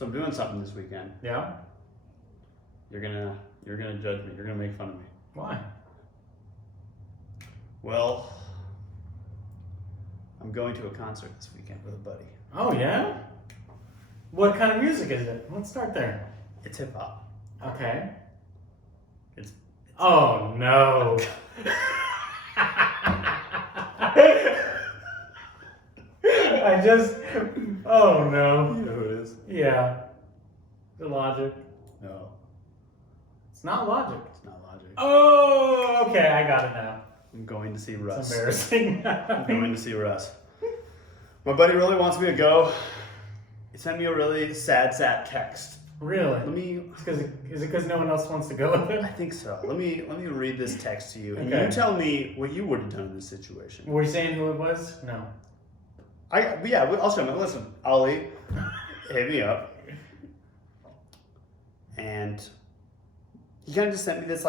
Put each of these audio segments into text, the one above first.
So I'm doing something this weekend. Yeah? You're gonna judge me. You're gonna make fun of me. Why? Well, I'm going to a concert this weekend with a buddy. Oh, yeah? What kind of music is it? Let's start there. It's hip hop. Okay. It's Oh, no. Oh, no. you know who it is? Yeah. The Logic. No, It's not Logic. it's not Logic. Oh, okay, I got it now. I'm going to see It's Russ. embarrassing. I'm going to see Russ. My buddy really wants me to go. He sent me a really sad text. Really? Let me. Is it because no one else wants to go with I it? think so. Let me read this text to you, and Okay. you tell me what you would have done in this situation. Were you saying who it was? No. I'll show him. Listen, Ollie, hit me up, and he kind of just sent me this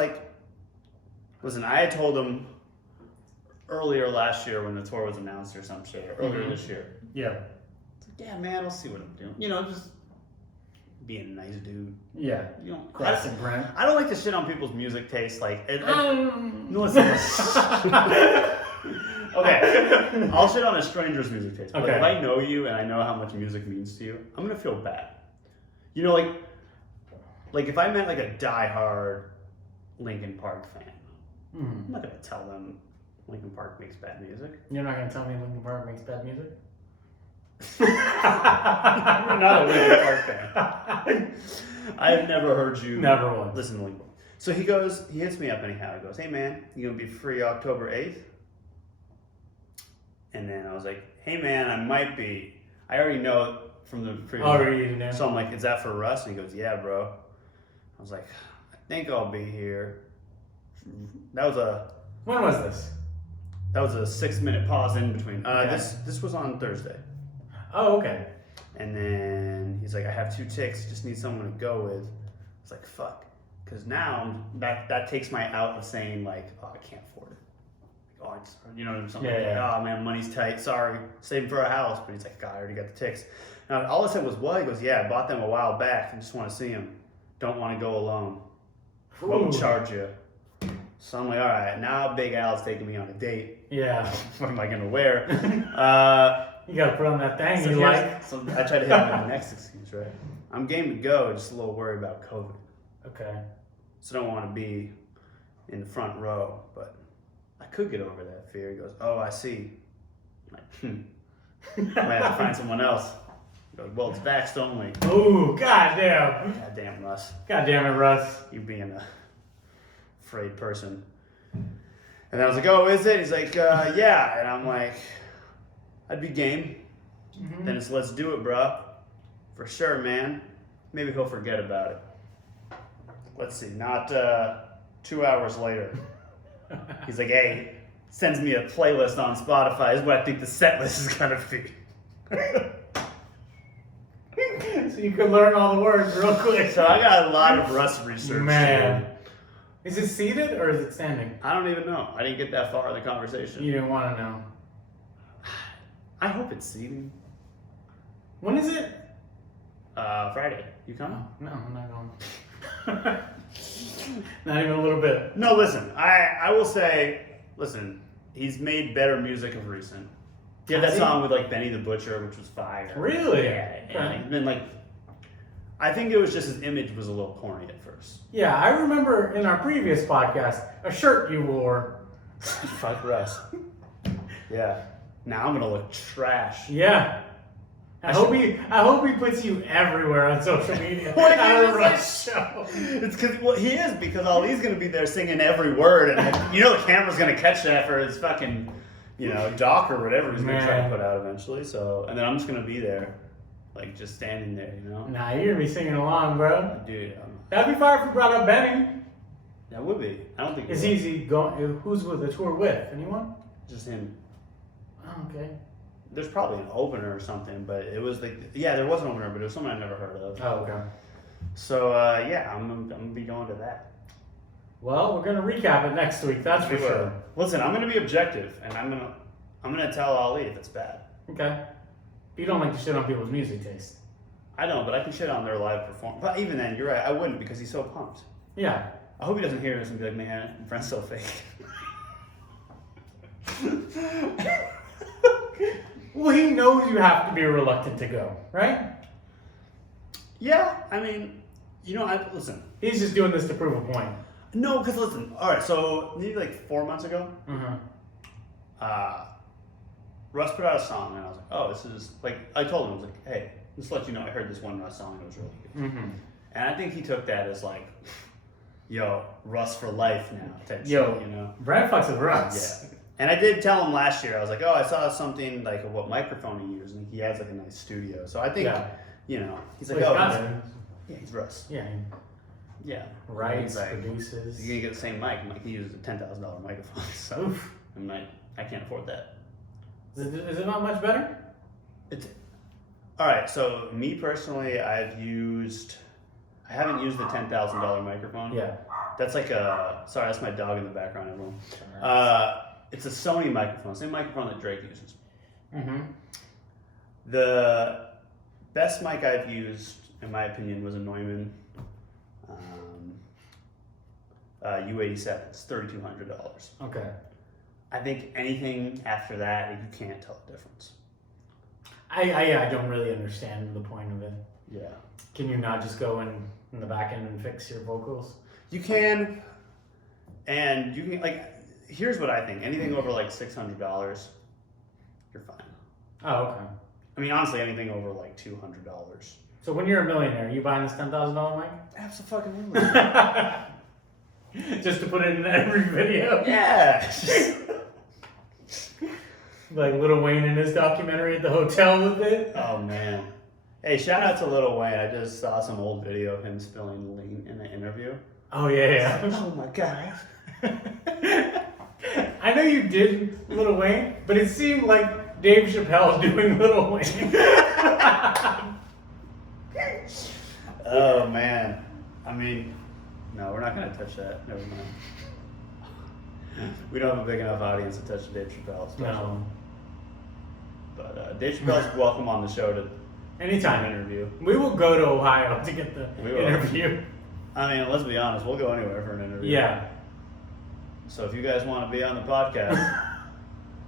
listen. I had told him earlier last year when the tour was announced or some shit, or earlier this year. Yeah. It's like, yeah, man, I'll see what I'm doing. You know, just being a nice dude. Yeah. You know, Classic Brent. I don't like to shit on people's music taste. No, No, listen. Okay, I'll shit on a stranger's music taste. But Okay. if I know you and I know how much music means to you, I'm gonna feel bad. You know, like if I met like a diehard Linkin Park fan, I'm not gonna tell them Linkin Park makes bad music. You're not gonna tell me Linkin Park makes bad music? I'm not a Linkin Park fan. I have never heard you Never once. listen to Linkin Park. So he hits me up anyhow. He goes, hey man, you gonna be free October 8th? And then I was like, hey man, I might be. I already know it from the previous. Oh, you know. So I'm like, is that for Russ? And he goes, yeah, bro. I was like, I think I'll be here. That was a When was this? 6-minute pause in between. Okay. This was on Thursday. Oh, okay. And then he's like, I have 2 ticks, just need someone to go with. It's like, fuck. Because now that takes my out of saying like, oh, I can't afford it. Like, oh, you know, something like Yeah. that. Oh man, money's tight. Sorry, saving for a house. But he's like, God, I already got the ticks. Now all I said was, what? He goes, yeah, I bought them a while back. I just want to see them. Don't want to go alone. What would Ooh. charge you? So I'm like, all right, now Big Al's taking me on a date. Yeah. What am I gonna wear? You gotta put on that thing So you like. So I tried to hit him with the next excuse, right? I'm game to go, just a little worried about COVID. Okay. So don't want to be in the front row, but I could get over that fear. He goes, oh, I see. I'm like, might have to find someone else. He goes, well, it's vaxxed only. Ooh, goddamn. Goddamn, Russ. Goddamn it, Russ. You being a afraid person. And I was like, oh, is it? He's like, yeah. And I'm like, I'd be game. Mm-hmm. Then it's let's do it, bro. For sure, man. Maybe he'll forget about it. Let's see, not 2 hours later. He's like, hey, sends me a playlist on Spotify. This is what I think the set list is gonna be. So you can learn all the words real quick. So I got a lot of Russ research. Man. Is it seated or is it standing? I don't even know. I didn't get that far in the conversation. You didn't want to know. I hope it's seating. When is it? Friday. You coming? No, I'm not going. Not even a little bit. No, listen. I will say, listen. He's made better music of recent. He had that Has he? song with like Benny the Butcher, which was fire. Really? Yeah. Okay. And he's been like, I think it was just his image was a little corny at first. Yeah, I remember in our previous podcast, a shirt you wore. Fuck Russ. Yeah. Now I'm gonna look trash. Yeah. I hope he puts you everywhere on social media. What At is a it? Russ show. It's because he is because Ali's gonna be there singing every word, and you know the camera's gonna catch that for his fucking, doc or whatever he's gonna try to Man. put out eventually. So, and then I'm just gonna be there, like just standing there, Nah, you're gonna be singing along, bro. Dude, That'd be fire if you brought up Benny. that would be. I don't think Is it he going? Who's with the tour with? Anyone? would. Just him. Oh, okay. There's probably an opener or something, but it was like, yeah, there was an opener, but it was someone I'd never heard of. Oh, okay. So yeah, I'm gonna be going to that. Well, we're gonna recap it next week. That's for We will. sure. Listen, I'm gonna be objective, and I'm gonna tell Ali if it's bad. Okay. You don't like to shit on people's music taste. I know, but I can shit on their live performance. But even then, you're right. I wouldn't because he's so pumped. Yeah. I hope he doesn't hear this and be like, man, Brent's so fake. Well, he knows you have to be reluctant to go, right? Yeah, I mean, listen. He's just doing this to prove a point. No, because listen. All right, so maybe like 4 months ago, Mm-hmm. Russ put out a song, and I was like, oh, this is like. I told him, I was like, hey, just to let you know, I heard this one Russ song, and it was really good. Mm-hmm. And I think he took that as like, yo, Russ for life now type Yo, shit, you know? Brad fucks with Russ. Yeah. And I did tell him last year, I was like, oh, I saw something like of what microphone he used, and he has like a nice studio. So I think, he's like, Well, oh, he's got it. yeah, he's Russ. Yeah. Yeah. Writes, He's like, produces. you're gonna get the same mic. Like he uses a $10,000 microphone, so Oof. I'm like, I can't afford that. Is it not much better? It's all right. So me personally, I haven't used the $10,000 microphone. Yeah. That's like sorry, that's my dog in the background, everyone. It's a Sony microphone, same microphone that Drake uses. Mm-hmm. The best mic I've used, in my opinion, was a Neumann U87. It's $3,200. Okay. I think anything after that, you can't tell the difference. I don't really understand the point of it. Yeah. Can you not just go in the back end and fix your vocals? You can, and you can, like, here's what I think. Anything over like $600, you're fine. Oh, okay. I mean, honestly, anything over like $200. So when you're a millionaire, are you buying this $10,000 mic? Absolutely. Just to put it in every video? Yeah. Like Lil Wayne in his documentary at the hotel with it? Oh, man. Hey, shout out to Lil Wayne. I just saw some old video of him spilling lean in an interview. Oh, yeah. Oh, my God. I know you did Lil Wayne, but it seemed like Dave Chappelle doing Lil Wayne. Oh, man. I mean, no, we're not going to touch that. Never mind. We don't have a big enough audience to touch Dave Chappelle special. No. But Dave Chappelle's welcome on the show to Anytime. interview. We will go to Ohio to get the We will. interview. I mean, let's be honest, we'll go anywhere for an interview. Yeah. So if you guys want to be on the podcast,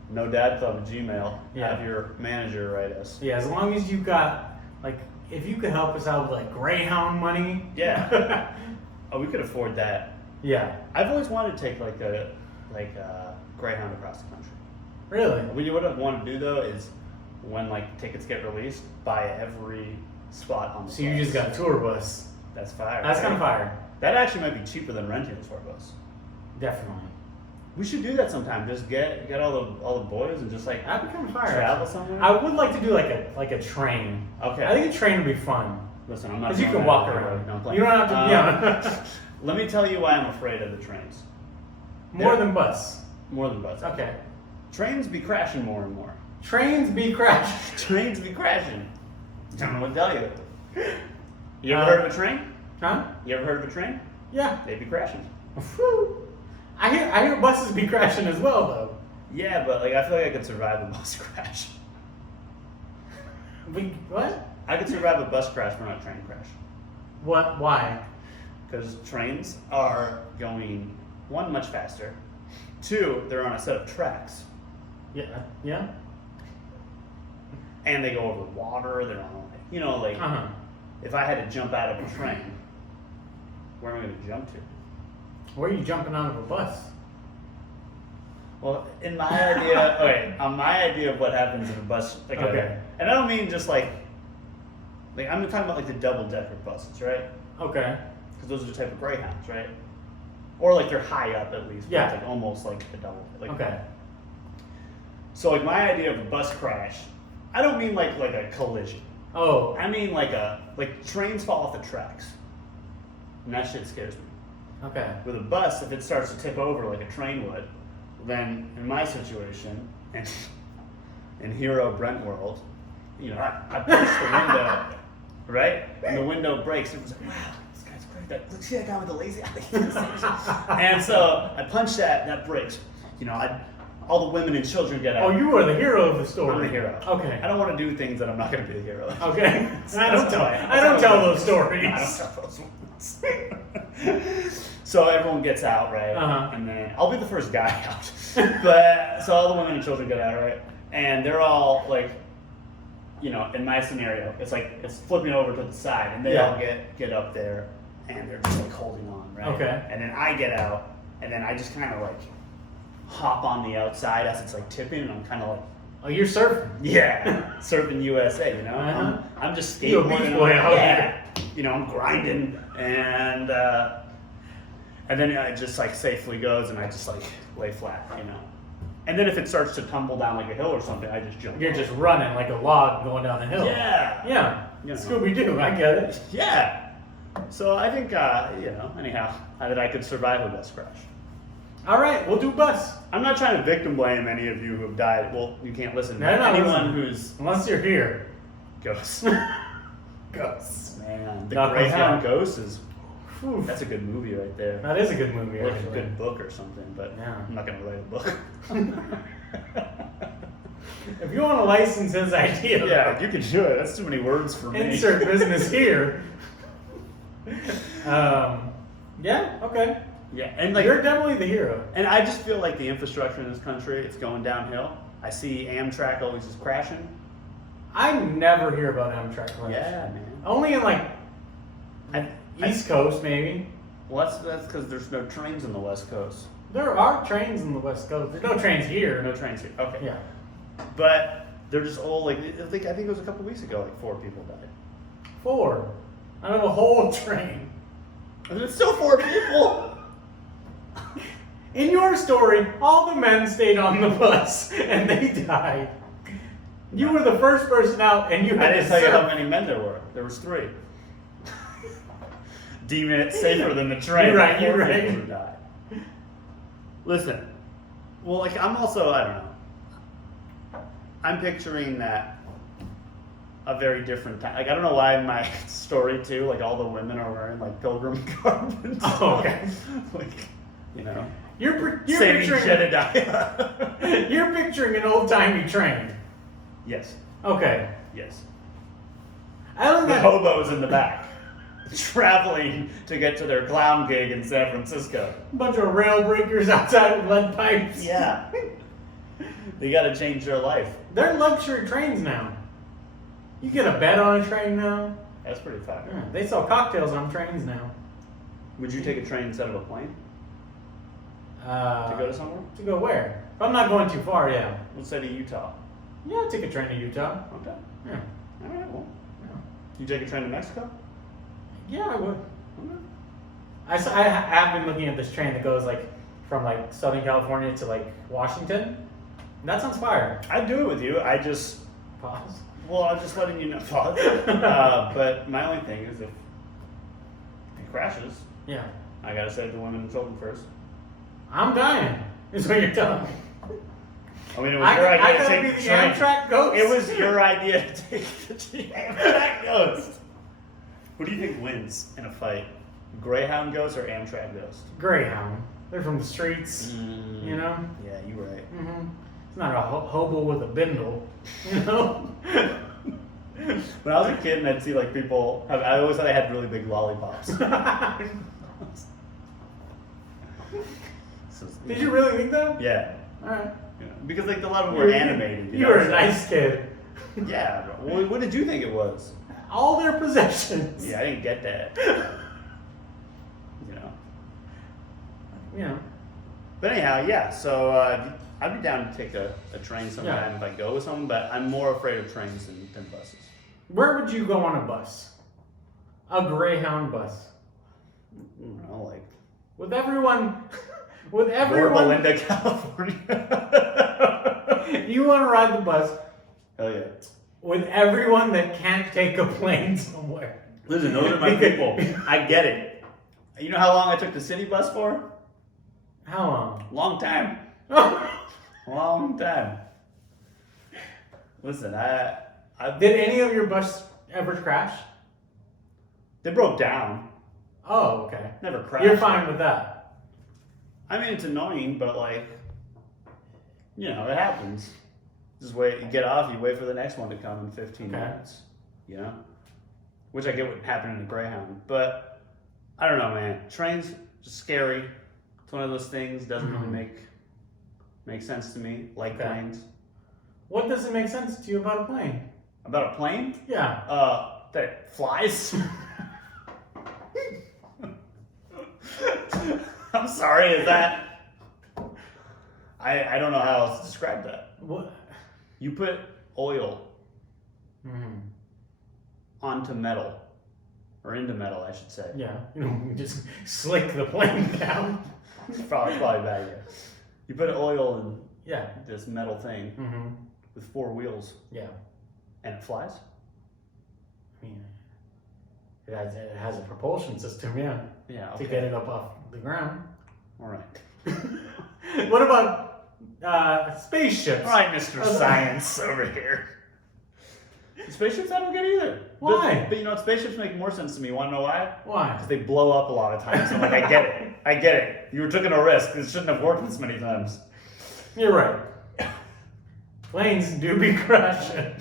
No Dad Club at Gmail, Yeah. have your manager write us. Yeah, as long as you got, like, if you could help us out with, like, Greyhound money. Yeah. Oh, we could afford that. Yeah. I've always wanted to take like a Greyhound across the country. Really? What you would have wanted to do though is when like tickets get released, buy every spot on the So you bus. just got a tour bus. That's fire. That's right? kind of fire. That actually might be cheaper than renting a tour bus. Definitely. We should do that sometime. Just get all the boys and just like That'd be kind of fire. travel actually. somewhere. I would like to do like a train. Okay. I think a train would be fun. Listen, I'm not. Because you doing can that walk on the around. road. No, I'm playing. You don't have to, yeah. Let me tell you why I'm afraid of the trains. More than bus. More than bus. Okay. Trains be crashing more and more. Trains be crashed. Trains be crashing. I don't know what to tell you. You ever heard of a train? Huh? You ever heard of a train? Yeah. They be crashing. Whew. I hear buses be crashing as well though. Yeah, but like I feel like I could survive a bus crash. What? I could survive a bus crash, but not a train crash. What? Why? Because trains are going, one, much faster. Two, they're on a set of tracks. Yeah. Yeah. And they go over water. They're on, like, Uh-huh. if I had to jump out of a train, where am I going to jump to? Where are you jumping out of a bus? Well, in my idea, okay, on my idea of what happens in a bus, like, Okay. and I don't mean just like I'm talking about like the double-decker buses, right? Okay. Because those are the type of Greyhounds, right? Or like they're high up at least. but Yeah. It's like almost like a double. Like, Okay. So like my idea of a bus crash, I don't mean like a collision. Oh. I mean like trains fall off the tracks, and that shit scares me. Okay. With a bus, if it starts to tip over like a train would, then in my situation, and in Hero Brent world, I push the window, right? And the window breaks. It was like, wow, this guy's great. Look, see that guy with the lazy eye? And so I punch that breaks. all the women and children get Oh, out. you are the hero of the story. I'm the hero. Okay. I don't want to do things that I'm not going to be the hero of. Okay. I don't tell. That's I don't how tell it those goes. stories. I don't tell those ones. So everyone gets out, right? Uh-huh. And then I'll be the first guy out. But so all the women and children get out, right? And they're all like, you know, in my scenario, it's like it's flipping over to the side, and they Yeah. all get up there, and they're just like holding on, right? Okay. And then I get out, and then I just kind of like hop on the outside as it's like tipping, and I'm kind of like, Oh, you're surfing. yeah, surfing USA, you know. Uh-huh. I'm just You a skateboarding. beach boy out Yeah, you know, I'm grinding, and then it just like safely goes, and I just like lay flat, you know. And then if it starts to tumble down like a hill or something, I just jump. You're off. just running like a log going down the hill. Yeah. Yeah. You know. Scooby Doo. I get it. Yeah. So I think you know, anyhow, that I could survive a bus crash. All right, we'll do bus. I'm not trying to victim blame any of you who have died. Well, you can't listen. No, no, Anyone listen. who's Unless you're here. ghosts. Ghosts. Man, the Not Greyhound myself. Ghost is Whew. that's a good movie right there. That is a good movie. Or like a Actually. good book or something, but Yeah. I'm not gonna write a book. If you want to license his idea, Yeah, you can do it. That's too many words for me. insert business here. Yeah. Okay. Yeah, and like, You're definitely the hero. and I just feel like the infrastructure in this country, it's going downhill. I see Amtrak always just crashing. I never hear about Amtrak crash. Yeah, man. Only in like I, East Coast, maybe. well, that's because there's no trains on the West Coast. There are trains in the West Coast. There's no trains here. No trains here. Okay. Yeah. But they're just all like, I think it was a couple weeks ago, like 4 people died. 4 out of a whole train. And it's still 4 people. In your story, all the men stayed on the bus and they died. You were the first person out, and you I had didn't to tell you how surf. many men there were. There was 3. Deeming it safer than the train. You're right, you're 4 right. people who died. Listen, well, like I'm also, I don't know. I'm picturing that a very different time. Like I don't know why in my story too, like all the women are wearing like pilgrim garb and stuff. Oh, okay. Like, you know, You're saving picturing Jedediah. you're picturing an old timey train. Yes, Okay. yes. I don't The know. hobos in the back, traveling to get to their clown gig in San Francisco. A bunch of rail breakers outside with lead pipes. Yeah. They got to change their life. They're luxury trains now. You get a bed on a train now. That's pretty fun. Yeah, they sell cocktails on trains now. Would you take a train instead of a plane to go to somewhere? To go where? If I'm not going too far, yeah. Let's say to Utah. Yeah, I'll take a train to Utah. Okay. Yeah. All right. Well, Yeah, you take a train to Mexico? yeah I would. Okay. I have been looking at this train that goes like from like Southern California to like Washington. That sounds fire. I'd do it with you. I just, Pause. well, I'm just letting you know. But my only thing is if it crashes, Yeah. I gotta save the women and children first. I'm dying, is what you're telling me. I mean, it was your idea to gotta take be the the train. Amtrak ghost. It was your idea to take the Amtrak Ghost. Who do you think wins in a fight? Greyhound Ghost or Amtrak Ghost? Greyhound. They're from the streets, you know? Yeah, you're right. Mm-hmm. It's not a hobo with a bindle, you know? When I was a kid and I'd see like people, I always thought I had really big lollipops. So, Did you really think that? Yeah. Alright. Yeah. Because like a lot of them were animated. You know, were a so- nice kid. Yeah. Well, what did you think it was? All their possessions. Yeah, I didn't get that. You know. You know. But anyhow, yeah. So I'd be down to take a train sometime if I go with someone, but I'm more afraid of trains than buses. Where would you go on a bus? A Greyhound bus. You know, like With everyone. With Loma everyone. Linda, California. You want to ride the bus Hell yeah. with everyone that can't take a plane somewhere. Listen, those are my people. I get it. You know how long I took the city bus for? How long? Long time. Long time. Listen, I Did any of your bus ever crash? they broke down. Oh, okay. Never crashed. You're fine with that. I mean, it's annoying, but like, you know, it happens. Just wait, you get off, you wait for the next one to come in 15 Okay. minutes. You know? Which I get what happened in a Greyhound. But I don't know, man. Trains just scary. It's one of those things, doesn't really make sense to me. Like Okay. planes. What doesn't make sense to you about a plane? About a plane? Yeah. That it flies. I'm sorry, is that I don't know how else to describe that. What? You put oil Mm-hmm. onto metal. Or into metal, I should say. Yeah. You know, we just slick the plane down. It's probably bad, yeah. You put oil in Yeah. this metal thing Mm-hmm. with 4 wheels Yeah. and it flies? I mean, it has a propulsion system, yeah, Yeah, to okay. get it up off the ground. Alright. What about spaceships? Alright, Mr. Science over here. Spaceships I don't get either. Why? But you know what, spaceships make more sense to me. You wanna know why? Why? Because they blow up a lot of times. I'm like, I get it. I get it. You were taking a risk. It shouldn't have worked this many times. You're right. Planes do be crashing.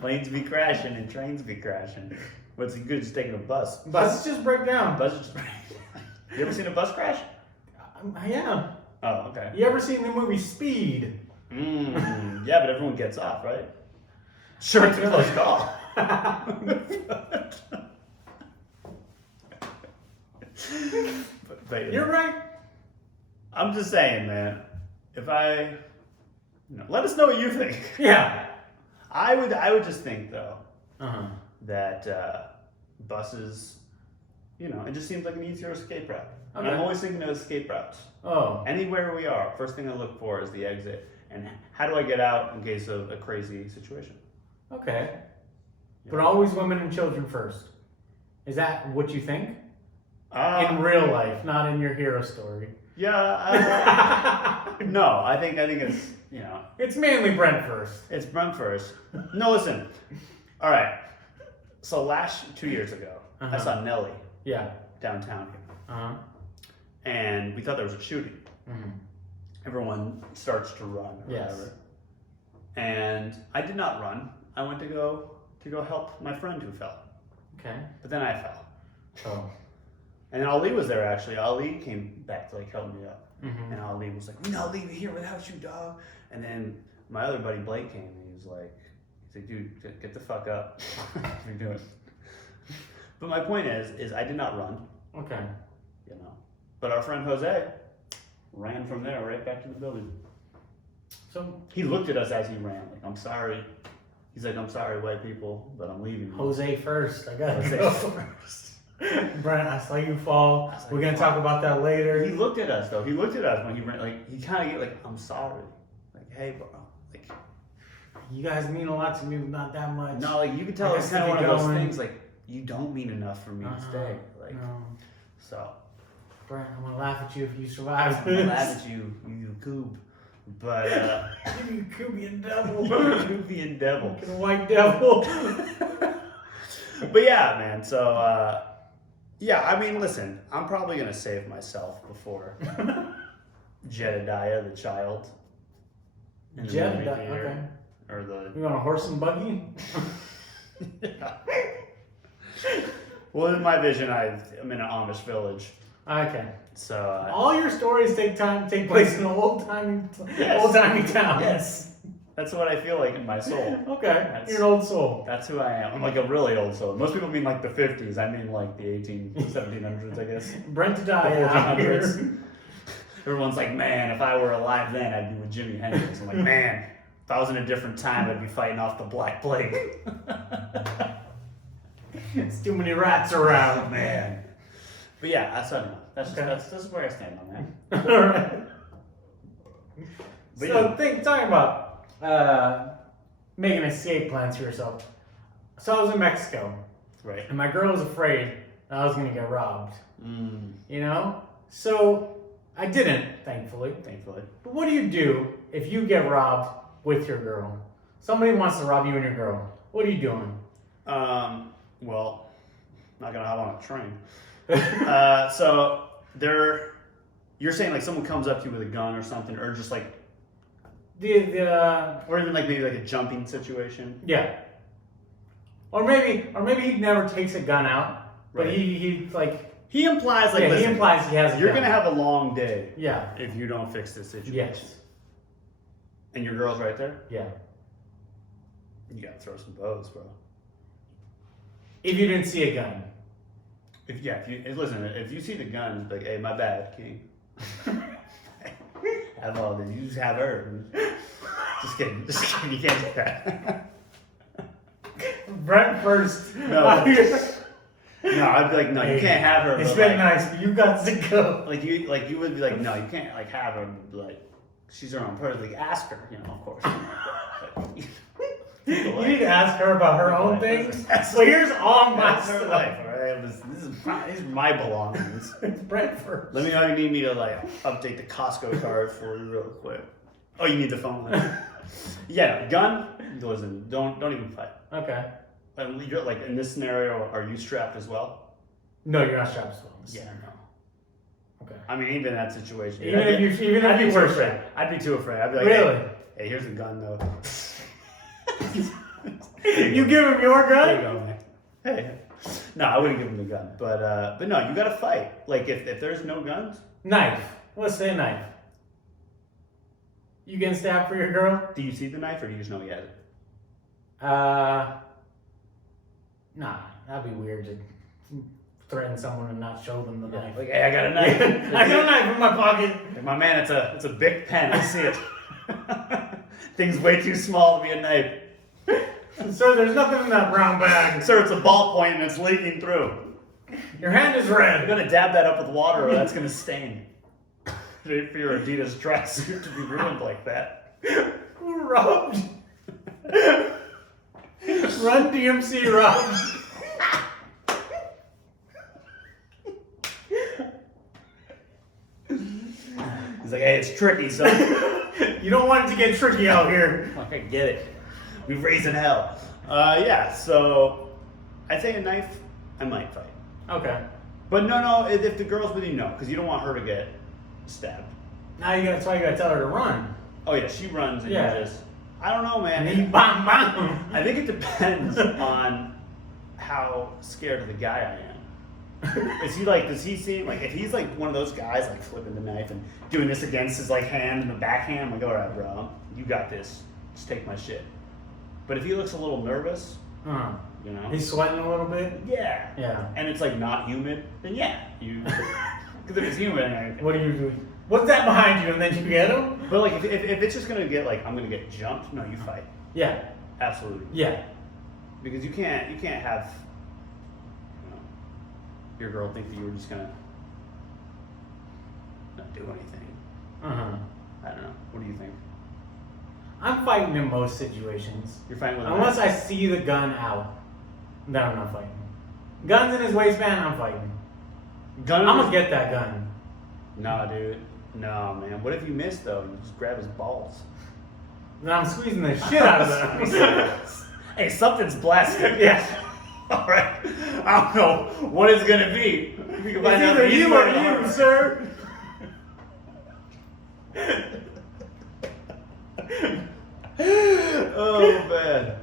Planes be crashing and trains be crashing. What's good as taking a bus? Buses just break down. Bus just You ever seen a bus crash? Yeah. Oh, okay. You ever seen the movie Speed? Yeah, but everyone gets off, right? Sure, it's a close call. but You're right. I'm just saying, man. If I, let us know what you think. Yeah. I would just think though Uh-huh. that buses, it just seems like an easier escape route. And Okay. I'm always thinking of escape routes. Oh. Anywhere we are, first thing I look for is the exit, and how do I get out in case of a crazy situation? Okay. But always women and children first. Is that what you think? In real life, not in your hero story. Yeah. No, I think it's It's mainly Brent first. it's Brent first. No, listen. All right. So 2 years ago, I Uh-huh. saw Nelly Yeah. downtown here, Uh-huh. and we thought there was a shooting. Mm-hmm. Everyone starts to run or Yes. whatever. And I did not run. I went to go help my friend who fell. Okay. But then I fell. Oh. And Ali was there actually. Ali came back to help me up. Mm-hmm. And Ali was like, "We're not leaving here without you, dog." And then my other buddy Blake came and he was like, "Dude, get the fuck up. What are you doing?" But my point is I did not run, Okay. But our friend Jose ran from there right back to the building. So He looked at us as he ran, like, "I'm sorry." He's like, "I'm sorry, white people, but I'm leaving." Jose first. I gotta Jose go. first. Brent, I saw you fall. I was like, We're gonna fuck. talk about that later. He looked at us though. He looked at us when he ran. He kind of get like, "I'm sorry." Like, "Hey, bro." Like, You guys mean a lot to me, but not that much. no, you can tell I it's guess kind of keep one of those going. things. Like, you don't mean enough for me to stay. Like, No. so Brent, I'm gonna laugh at you if you survive I'm this. glad that you goob, but Give you Cubian devil. Cubian devil. Fucking white devil. But yeah, man. So yeah, I mean, listen, I'm probably gonna save myself before Jedediah the child. in the movie Jedediah, theater, okay. Or the You on a horse and buggy? yeah. Well, in my vision, I'm in an Amish village, Okay. so All your stories take place in an old timey town. yes, that's what I feel like in my soul. Okay. You're an old soul. That's who I am. I'm like a really old soul. Most people mean like the 50s. I mean like the 1700s, I guess. Brent to The die out 1400s. here. Everyone's like, "Man, if I were alive then, I'd be with Jimi Hendrix." I'm like, "Man, if I was in a different time, I'd be fighting off the Black Plague." It's too many rats around. Man. But yeah, that's Okay. that's where I stand on that. Alright. But So yeah. talking about making escape plans for yourself. So I was in Mexico, Right. and my girl was afraid that I was gonna get robbed. Mm, So I didn't, thankfully. thankfully. But what do you do if you get robbed with your girl? Somebody wants to rob you and your girl. What are you doing? Well, not gonna hop on a train. So there, You're saying like someone comes up to you with a gun or something, or just like, The or even like maybe like a jumping situation. yeah. Or maybe he never takes a gun out, but Right. he like He implies like, yeah, he listen, implies he has a you're gun. gonna have a long day Yeah. if you don't fix this situation. Yes. And your girl's right there. Yeah. You gotta throw some bows, bro. If you didn't see a gun. If you see the gun, like, hey, my bad, King. Have all this. You just have her. Just kidding. You can't do that. Brent first. No. No, I'd be like, no, you can't have her. It's but, been like, nice, but you got to go. Like you would be like, no, you can't like have her. Like she's her own person. Like ask her, of course. You need to ask her about her own things. So here's all my That's her stuff. life, all right? These are my belongings. It's Brent first. Let me know if you need me to like update the Costco card for you real quick. Oh, you need the phone line. Yeah, gun. Listen, don't even fight. Okay. And you're like in this scenario, are you strapped as well? No, you're not strapped as well. Yeah, no. Okay. I mean, even in that situation. Even if you were strapped. I'd be too afraid. I'd be like, Really? hey, here's a gun though. You give him your There you gun? go, man. Hey. No, I wouldn't give him the gun. But no, you gotta fight. Like if there's no guns, Knife. Let's say knife. You getting stabbed for your girl? do you see the knife or do you just know he has it? Nah, that'd be weird to threaten someone and not show them the knife. Like, hey, I got a knife. I got a knife in my pocket. Hey, my man, it's a big pen. I see it. Thing's way too small to be a knife. Sir, there's nothing in that brown bag. Sir, it's a ballpoint and it's leaking through. Your hand is I'm red. gonna dab that up with water or that's gonna stain. For your Adidas tracksuit to be ruined like that. Who robbed? Run DMC robbed. He's like, hey, it's tricky, son. You don't want it to get tricky out here. I get it. We raising hell. Yeah, so I think a knife, I might fight. Okay. But no, if the girl's with you, no, because you don't want her to get stabbed. Now that's why you gotta tell her to run. Oh yeah, she runs and Yeah. you just, I don't know, man. And he bam bam. I think it depends on how scared of the guy I am. Does he seem like, if he's like one of those guys like flipping the knife and doing this against his like hand and the backhand, I'm like, all right, bro, you got this. Just take my shit. But if he looks a little nervous, you know, He's sweating a little bit. yeah, Yeah. and it's like not humid, then yeah, you. Because if it's humid, What do you do? What's that behind you? And then you get him? but like if it's just gonna get like I'm gonna get jumped, no, you fight. Yeah. Absolutely. Yeah. Because you can't have your girl think that you were just gonna not do anything. Uh-huh. I don't know. What do you think? I'm fighting in most situations. You're fighting with Unless I see the gun out. Then I'm not fighting. Guns in his waistband, I'm fighting. gun. I'm gonna get that gun. No, dude. No, man. What if you miss though? You just grab his balls. Then I'm squeezing the shit out of them. Hey, something's blasting. Yeah. All right. I don't know what it's gonna be. We can It's find out either the you easy or way to you, harm. sir. Oh man.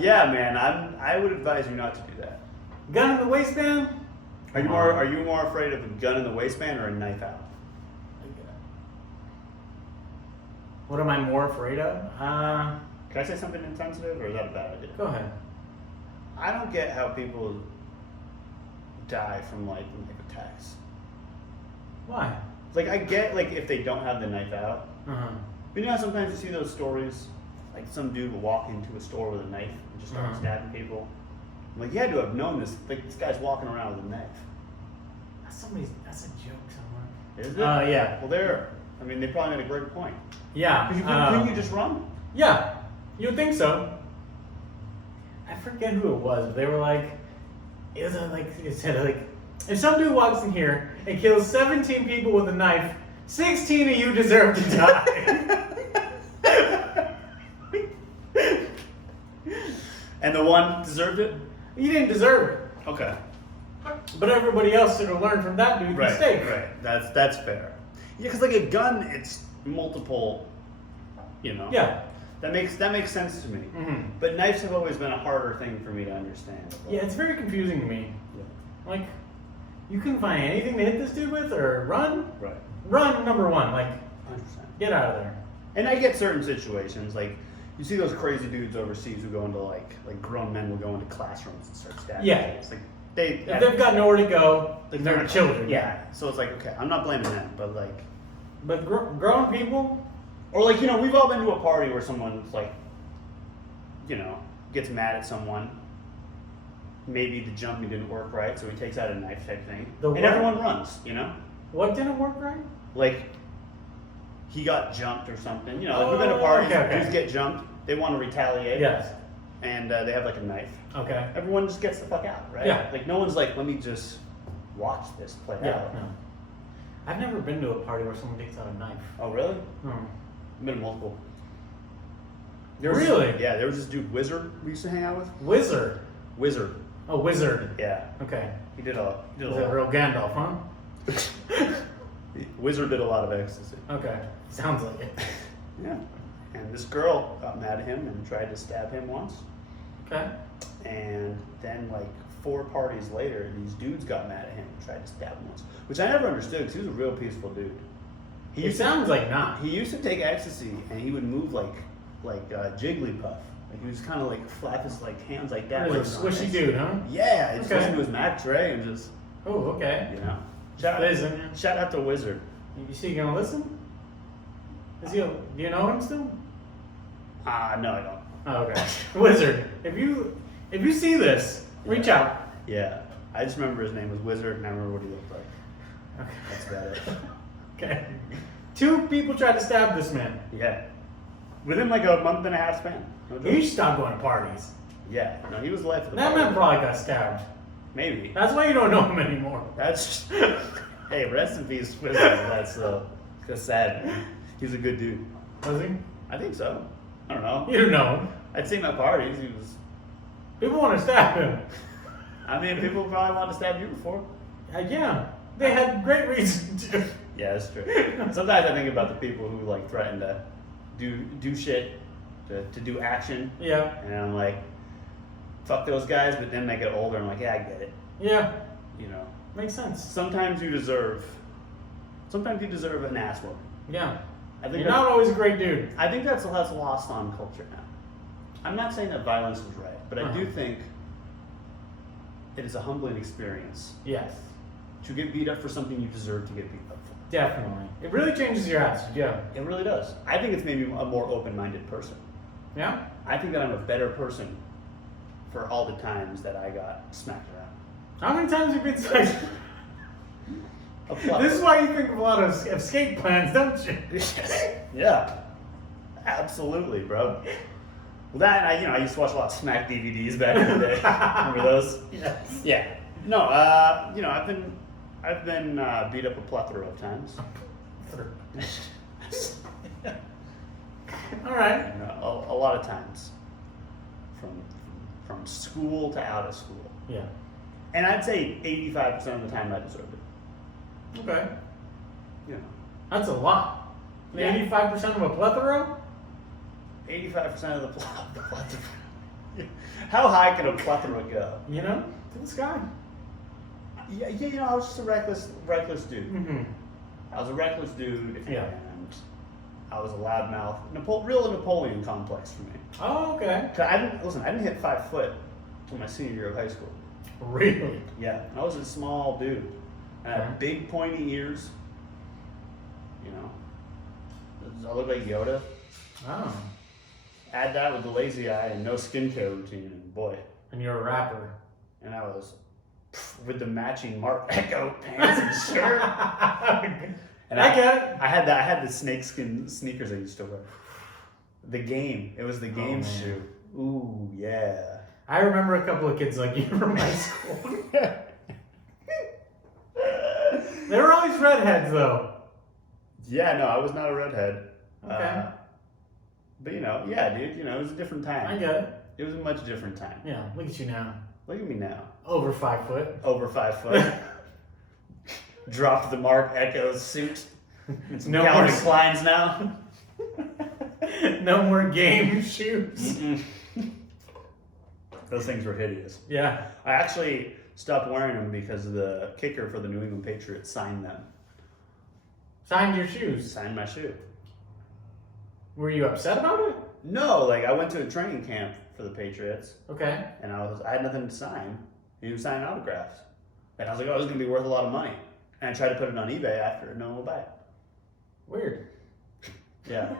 Yeah, man. I would advise you not to do that. Gun in the waistband? Are you more afraid of a gun in the waistband or a knife out? What am I more afraid of? Can I say something insensitive or is that a bad idea? Go ahead. I don't get how people die from like knife attacks. Why? Like I get like if they don't have the knife out. Uh-huh. But you know how sometimes you see those stories, like some dude will walk into a store with a knife and just start Uh-huh. stabbing people. I'm like, you had to have known this. Like this guy's walking around with a knife. That's a joke somewhere. Is it? Yeah. Well, they probably made a great point. Yeah. Because couldn't you just run? Yeah. You would think so. I forget who it was, but they were like, it said like, if some dude walks in here and kills 17 people with a knife, 16 of you deserve to die. And the one deserved it? You didn't deserve it. Okay. But everybody else should have learned from that dude's mistake. Right. That's fair. Yeah, because like a gun, it's multiple. You know. Yeah. That makes sense to me. Mm-hmm. But knives have always been a harder thing for me to understand. Yeah, it's very confusing to me. Yeah. Like, you couldn't find anything to hit this dude with, or run. Right. Run, number one. Like, 100%. get out of there. And I get certain situations, like you see those crazy dudes overseas who go into like grown men will go into classrooms and start stabbing Yeah. kids. Like they If they've got nowhere to go, like they're children. Yeah. So it's like, okay, I'm not blaming them, but like, But grown people, or like, you know, we've all been to a party where someone's like, you know, gets mad at someone. Maybe the jumping didn't work right, so he takes out a knife type thing, The and what? everyone runs. You know, what didn't work right? like he got jumped or something. You know, like we've been to Oh, parties, okay. dudes get jumped, they want to retaliate. Yes. And they have like a knife. Okay. Everyone just gets the fuck out, right? Yeah. Like no one's like, let me just watch this play Yeah. out. No. I've never been to a party where someone takes out a knife. Oh really? No. I've been to multiple. Really? Yeah, there was this dude Wizard we used to hang out with. Wizard. Wizard. A wizard. Yeah. Okay. He did a Is it real Gandalf, huh? Wizard did a lot of ecstasy. Okay. Sounds like it. Yeah. And this girl got mad at him and tried to stab him once. Okay. And then like 4 parties later, these dudes got mad at him and tried to stab him once. Which I never understood because he was a real peaceful dude. He It used to- sounds like not. He used to take ecstasy and he would move like Jigglypuff. Like he was kind of like flap his like hands like that. He's a like, swishy dude, huh? Yeah, just Okay. listen to his Mac Dre and just Oh, okay. you know. Listen, yeah. Shout out to Wizard. You see, you gonna listen? Is he? Do you know him still? No, I don't. Oh, okay. Wizard. If you see this, reach out. Yeah, I just remember his name was Wizard and I remember what he looked like. Okay. That's about it. Okay. 2 people tried to stab this man. Yeah, within like a month and a half span. No joke. He should stop going to parties. Yeah, no, he was left. That man probably got stabbed. Maybe. That's why you don't know him anymore. That's hey, rest in peace, Wizard. That's sad. Man. He's a good dude. Was he? I think so. I don't know. You don't know him. I'd seen him at parties. He was. People want to stab him. I mean, people probably wanted to stab you before. Yeah. They had great reason to. Yeah, that's true. Sometimes I think about the people who like threaten to do shit, to do action, Yeah. and I'm like, fuck those guys. But then they get older, I'm like, yeah, I get it. Yeah. You know, Makes sense. sometimes you deserve an ass whooping. Yeah. I think You're not always a great dude. I think that's lost on culture now. I'm not saying that violence is right, but I do Uh-huh. think it is a humbling experience Yes. to get beat up for something you deserve to get beat up for. Definitely. It really changes your attitude. Yeah. It really does. I think it's made me a more open-minded person. Yeah. I think that I'm a better person for all the times that I got smacked around. How many times have you been smacked? A plethora. This is why you think of a lot of escape plans, don't you? Yeah, absolutely, bro. Well, that and I used to watch a lot of Smack DVDs back in the day. Remember those? Yes. Yeah. No, I've been beat up a plethora of times. All right. You know, a lot of times. From school to out of school. Yeah. And I'd say 85% of the time I deserved it. Okay. You know, That's a lot. Yeah. 85% of a plethora? 85% of the plethora. How high can a plethora go? You know? To the sky. Yeah, you know, I was just a reckless dude. Mm-hmm. I was a reckless dude, Yeah. and I was a loudmouth. Real Napoleon complex for me. Oh, okay. 'Cause I didn't hit 5 foot until my senior year of high school. Really? Yeah, I was a small dude. I had Okay. big pointy ears. You know, I look like Yoda. Oh. Add that with the lazy eye and no skincare routine, and boy, And you're a rapper. and I was with the matching Mark Echo pants and shirt. And I get it. I had the snakeskin sneakers I used to wear. The Game. It was the Game man. shoe. Ooh, yeah. I remember a couple of kids like you from high school. They were always redheads, though. Yeah, no, I was not a redhead. Okay. But yeah, dude, it was a different time. I get it. It was a much different time. Yeah, look at you now. Look at me now. Over 5 foot. Over 5 foot. Dropped the Mark Echo suit. Some No Calvin more- Kleins now. No more game shoes. Those things were hideous. Yeah. I actually stopped wearing them because the kicker for the New England Patriots signed them. Signed your shoes. Signed my shoe. Were you upset about it? No, like I went to a training camp for the Patriots, Okay. and I had nothing to sign. He was signing autographs, and I was like, oh, it's gonna be worth a lot of money. And I tried to put it on eBay after, and no one will buy it. Weird. Yeah.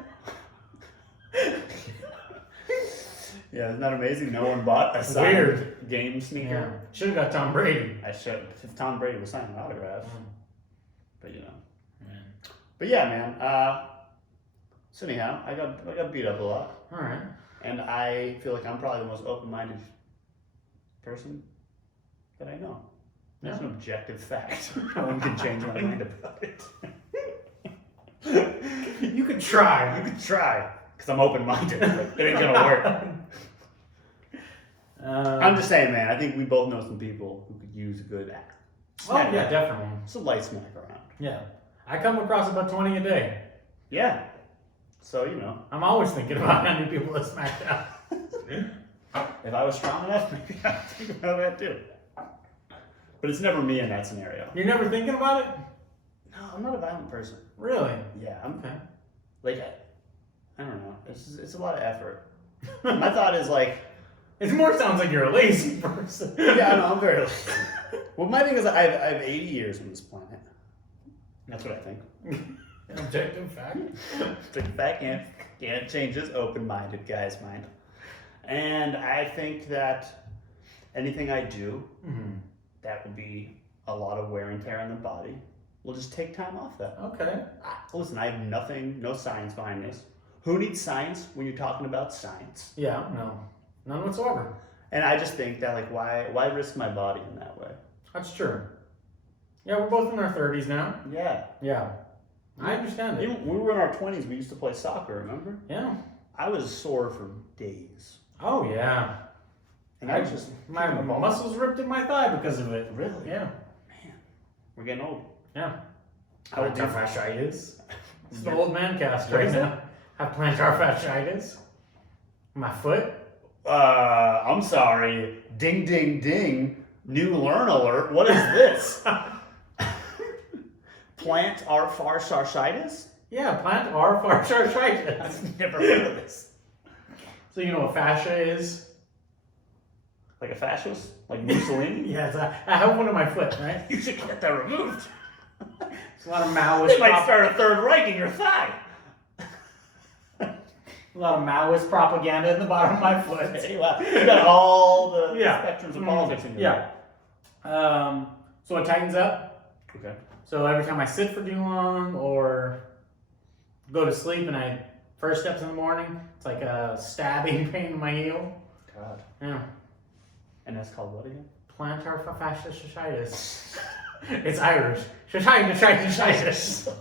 Yeah, isn't that amazing? No one bought a signed Weird. game Yeah. sneaker. Should have got Tom Brady. I should. If Tom Brady was signing autographs, Mm. but you know. Man. But yeah, man. So anyhow, I got beat up a lot, All right. and I feel like I'm probably the most open-minded person that I know. That's Yeah. an objective fact. No one can change my mind about it. You could try. You could try, because I'm open-minded. But it ain't gonna work. I'm just saying, man. I think we both know some people who could use a good Oh smack. yeah, definitely. Just a light smack around. Yeah. I come across about 20 a day. Yeah. So you know, I'm always thinking about how many people that smacked out. if I was strong enough, maybe I'd think about that too. But it's never me in that scenario. You're never thinking about it? No, I'm not a violent person. Really? Yeah, I'm Okay. like, I don't know. It's a lot of effort. My thought is like, It more sounds like you're a lazy person. yeah, no, I'm very lazy. Well, my thing is I have 80 years on this planet. That's what I think. An objective fact. The fact can't change this open-minded guy's mind. And I think that anything I do Mm-hmm. that would be a lot of wear and tear on the body, we'll just take time off that. Okay. Listen, I have no science behind this. Who needs science when you're talking about science? Yeah, no. None whatsoever. And I just think that, like, why risk my body in that way? That's true. Yeah, we're both in our 30s now. Yeah. Yeah. I understand it. Even when we were in our 20s, we used to play soccer, remember? Yeah. I was sore for days. Oh, yeah. And I was just, My muscles ripped in my thigh because of it. really? Yeah. Man, we're getting old. Yeah. How old do you- Plantar fasciitis. It's the You're- old man cast What right is now. I have plantar fasciitis. My foot. I'm sorry. Ding, ding, ding. New learn alert. What is this? Plantar fasciitis? Yeah, plantar fasciitis. I've never heard of this. So you know what fascia is? Like a fascist? Like Mussolini? Yes, I have one on my foot, right? You should get that removed. It's a lot of Maoist. They might start a third Reich in your thigh. A lot of Maoist propaganda in the bottom of my foot. Hey, wow. You got all the Yeah. spectrums of politics in your Yeah. So it tightens up. Okay. So every time I sit for too long or go to sleep and I first steps in the morning, it's like a stabbing pain in my heel. God. Yeah. And that's called what again? Plantar fasciitis. It's Irish. Fasciitis.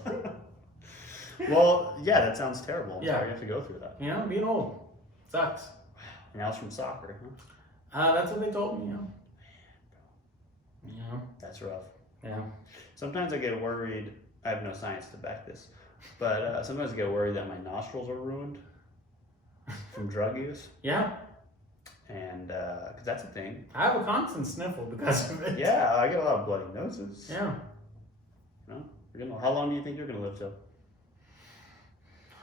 Well, yeah, that sounds terrible. I'm Yeah. sorry you have to go through that. You know, being old sucks. And that's from soccer, huh? That's what they told me. You know. That's rough. Yeah. Sometimes I get worried. I have no science to back this, but sometimes I get worried that my nostrils are ruined from drug use, Yeah. and because that's a thing. I have a constant sniffle because of it. Yeah, I get a lot of bloody noses. Yeah. You know, how long do you think you're gonna live till?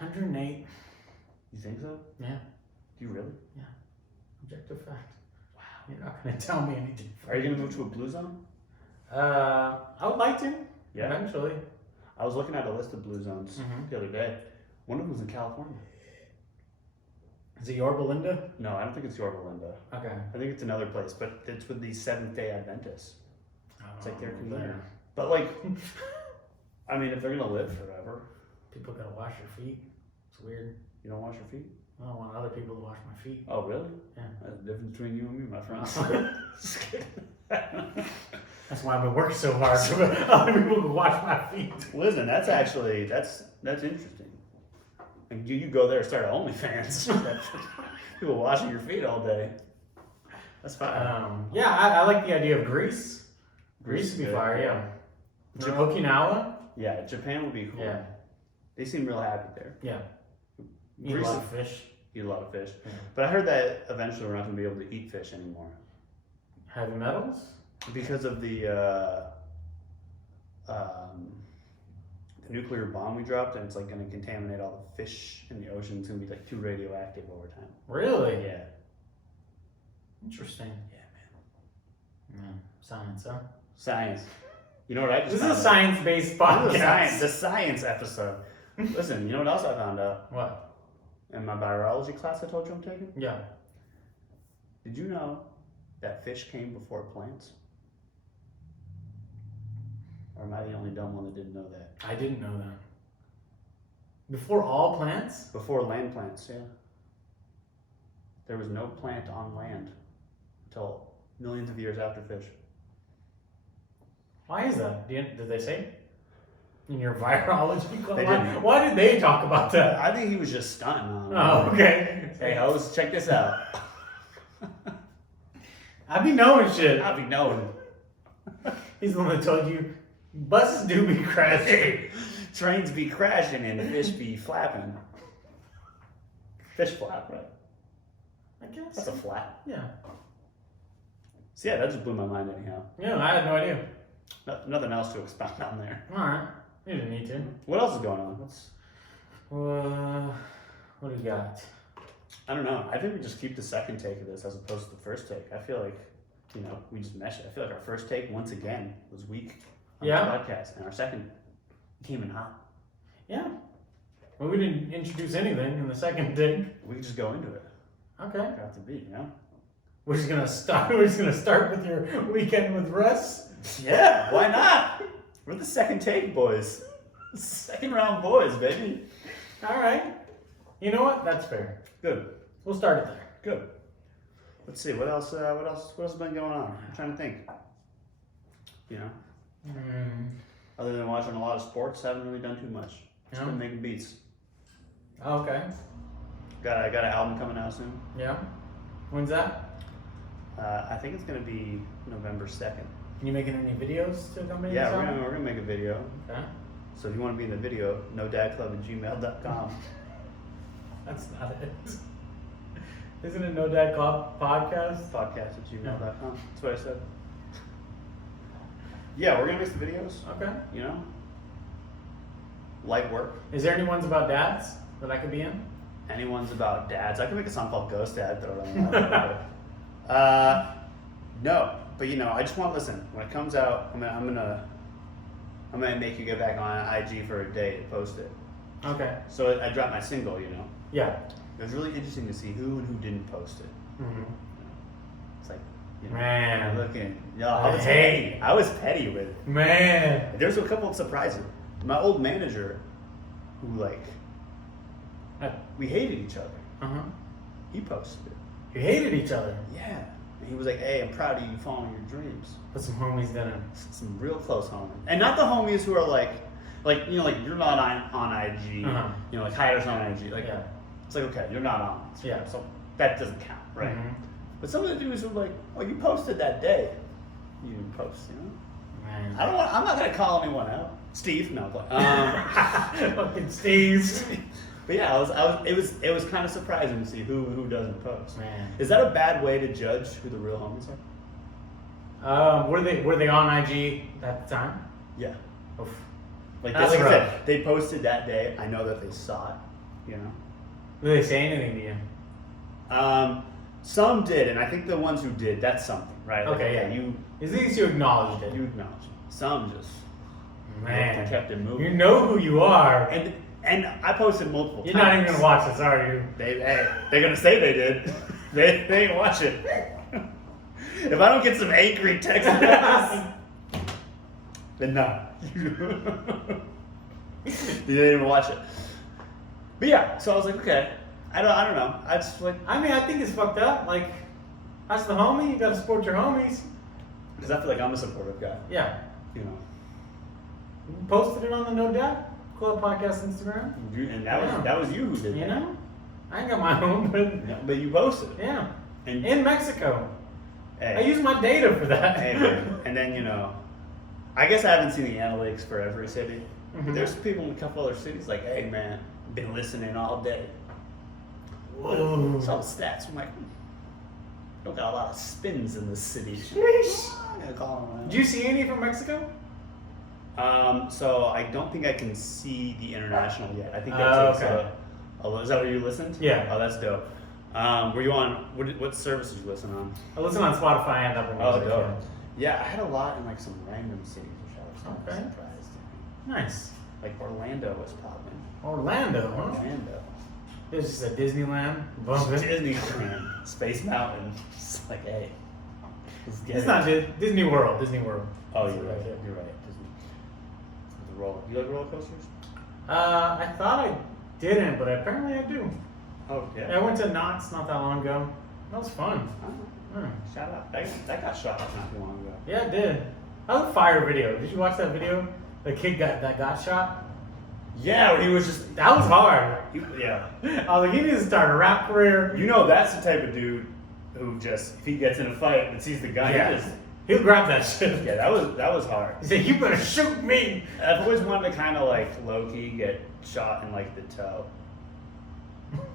108. You think so? Yeah. Do you really? Objective fact. Wow. You're not going to tell me anything. Are you gonna move to a blue zone? I would like to. Yeah. Eventually. I was looking at a list of blue zones Mhm. the other day. One of them was in California. Is it Yorba Linda? No, I don't think it's Yorba Linda. Okay. I think it's another place, but it's with the Seventh-day Adventists. It's like their community. there. But like, I mean, if they're gonna live forever, People gotta wash their feet. It's weird. you don't wash your feet. I don't want other people to wash my feet. Oh, really? Yeah. That's the difference between you and me, my friend. Just kidding. That's why I've been working so hard so other people can wash my feet. Listen, that's actually that's interesting. Like you go there and start OnlyFans. People washing your feet all day. That's fine. Yeah, I like the idea of Greece. Greece Greece would be is good, fire, yeah. yeah. Or Okinawa. Yeah, Japan would be cool. Yeah. They seem real happy there. Yeah. Eat a lot of fish. Eat a lot of fish. Yeah. But I heard that eventually we're not going to be able to eat fish anymore Heavy metals? because of the nuclear bomb we dropped, and it's like going to contaminate all the fish in the ocean. It's going to be like too radioactive over time. Really? Yeah. Interesting. Yeah, man. Yeah. Science, huh? Science. You know what I just This is found a out? science-based This is podcast. the science episode. Listen, you know what else I found out? What? In my biology class I told you I'm taking? Yeah. Did you know that fish came before plants? Or am I the only dumb one that didn't know that? I didn't know that. Before all plants? Before land plants, yeah. There was no plant on land until millions of years after fish. Why is that? Did they say? In your virology class? They didn't. Why did they talk about that? I think he was just stunting on Oh, okay. Hey, hoes, check this out. I be knowing shit. I'll be knowing. He's the one that told you buses do be crashing. Trains be crashing and fish be flapping. Fish flap, right? I guess. That's a flap. Yeah. So yeah, that just blew my mind anyhow. Yeah, I had no idea. Nothing else to expound on there. Alright. You didn't need to. What else is going on? What do you got? I don't know. I think we just keep the second take of this as opposed to the first take. I feel like, we just mesh it. I feel like our first take, once again, was weak on Yeah. the podcast. And our second came in hot. Yeah. Well, we didn't introduce anything in the second thing. We can just go into it. Okay. Got to be, We're just gonna start with your weekend with Russ. Yeah, why not? We're the second take boys. Second round boys, baby. Alright. You know what? That's fair. Good. We'll start it there. Good. Let's see, what else has been going on? I'm trying to think. Other than watching a lot of sports, haven't really done too much. Just been making beats. Okay. Got an album coming out soon. Yeah. When's that? I think it's gonna be November 2nd. You making any videos to accompany Yeah, this we're album? gonna make a video. Okay. So if you want to be in the video, nodadclub@gmail.com. That's not it. Isn't it No Dad Club podcast? Podcast@gmail.com. That's what I said. Yeah, we're gonna make some videos. Okay. Light work. Is there any ones about dads that I could be in? Anyone's about dads. I could make a song called Ghost Dad. Throw it on there. No, but I just want to listen. When it comes out, I'm gonna make you get back on IG for a day to post it. Okay. So I dropped my single. Yeah. It was really interesting to see who and who didn't post it. Mm-hmm. It's like, Man. looking. Hey. I was petty with it. Man. There's a couple of surprises. My old manager, who we hated each other. Uh-huh. He posted it. You hated each other. Yeah. And he was like, "Hey, I'm proud of you following your dreams." Put some homies in it. Some real close homies, and not the homies who are like you're not on IG. Uh-huh. Like Hyder's on IG. Like Yeah. it's like, okay, you're not on. Yeah. So that doesn't count, right? Mhm. But some of the dudes were like, "Well, you posted that day. You didn't post, Man. I'm not gonna call anyone out. Steve, no. But, Fucking Steve's. but yeah, it was kind of surprising to see who doesn't post. Man. Is that a bad way to judge who the real homies are? Were they on IG at the time? Yeah. Oof. Like That's I rough. said, they posted that day. I know that they saw it. Did they say anything to you? Some did, and I think the ones who did, that's something, right? Like, Okay, yeah. You At least you acknowledged it. acknowledge it. Some just Man. kept it moving. You know who you are. And I posted multiple You're times. not even gonna watch this, are you? They're gonna say they did. they ain't watch it. If I don't get some angry text messages, then no. They didn't even watch it. But yeah, so I was like, okay. I don't know. I just I mean, I think it's fucked up. Like, that's the homie. You gotta support your homies. because I feel like I'm a supportive guy. Yeah. You You posted it on the No Doubt Club podcast Instagram. And Yeah. that was you who did You that. know? I ain't got my own, but Yeah, but you posted it. yeah. And In Mexico. hey, I use my data for that. hey, man. And then I guess I haven't seen the analytics for every city. Mhm. There's people in a couple other cities like, hey man, been listening all day. Whoa. It's all the stats. I'm like, don't got a lot of spins in this city. Sheesh. I'm gonna call them out. Did you see any from Mexico? So I don't think I can see the international yet. I think that Oh, takes okay. is that where you listened? Yeah. Oh, that's dope. Were you on what service did you listen on? I listen on Spotify and Apple Oh, Music. dope. Yeah, I had a lot in like some random cities, which I was Okay. surprised. Nice. Like Orlando was popping. Orlando, huh? Orlando. It was just a Disneyland. Bumping. Disneyland, Space Mountain. It's like, hey, let's get It's it. not Disney World. Disney World. Oh, you're right. You're right. Disney. The roller. You like roller coasters? I thought I didn't, but apparently I do. Oh I went to Knott's not that long ago. That was fun. Oh, Hmm. shout out. That got shot up not too long ago. Yeah, it did. That was a fire video. Did you watch that video? The kid that got shot. Yeah, when he was just. That was hard. Yeah. I was like, he needs to start a rap career. You know, that's the type of dude who just, if he gets in a fight and sees the gun, Yeah. he just. He'll grab that shit. Yeah, that was hard. He said, "You better shoot me." I've always wanted to kind of like low key get shot in like the toe.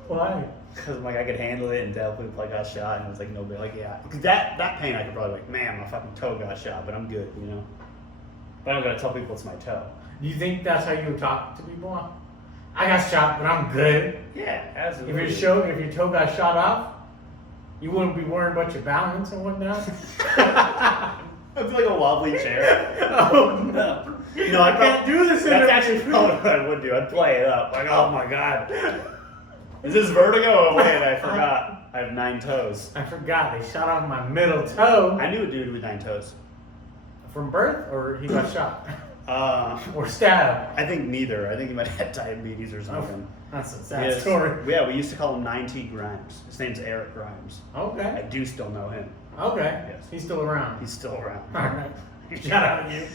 Why? Because like I could handle it and tell people I got shot and it was like nobody like yeah. Because that pain I could probably like, man, my fucking toe got shot, but I'm good, you know. But I don't gotta tell people it's my toe. Do you think that's how you would talk to people? I got shot, but I'm good. Yeah, If absolutely. if your toe got shot off, you wouldn't be worrying about your balance and whatnot. I'd be like a wobbly chair. Oh no! You know, I can't do this. That's interview. actually probably what I would do. I'd play it up. Like, oh my god. Is this vertigo? Oh wait, I forgot. I have 9 toes. I forgot they shot off my middle toe I knew a dude with 9 toes. from birth, or he got shot or stabbed. I think neither. I think he might have had diabetes or something. That's a sad Yes. story. Yeah, we used to call him 9T Grimes. His name's Eric Grimes. I Okay. do still know him. Okay. Yes. He's still around. He's still around. All right. Shout out you.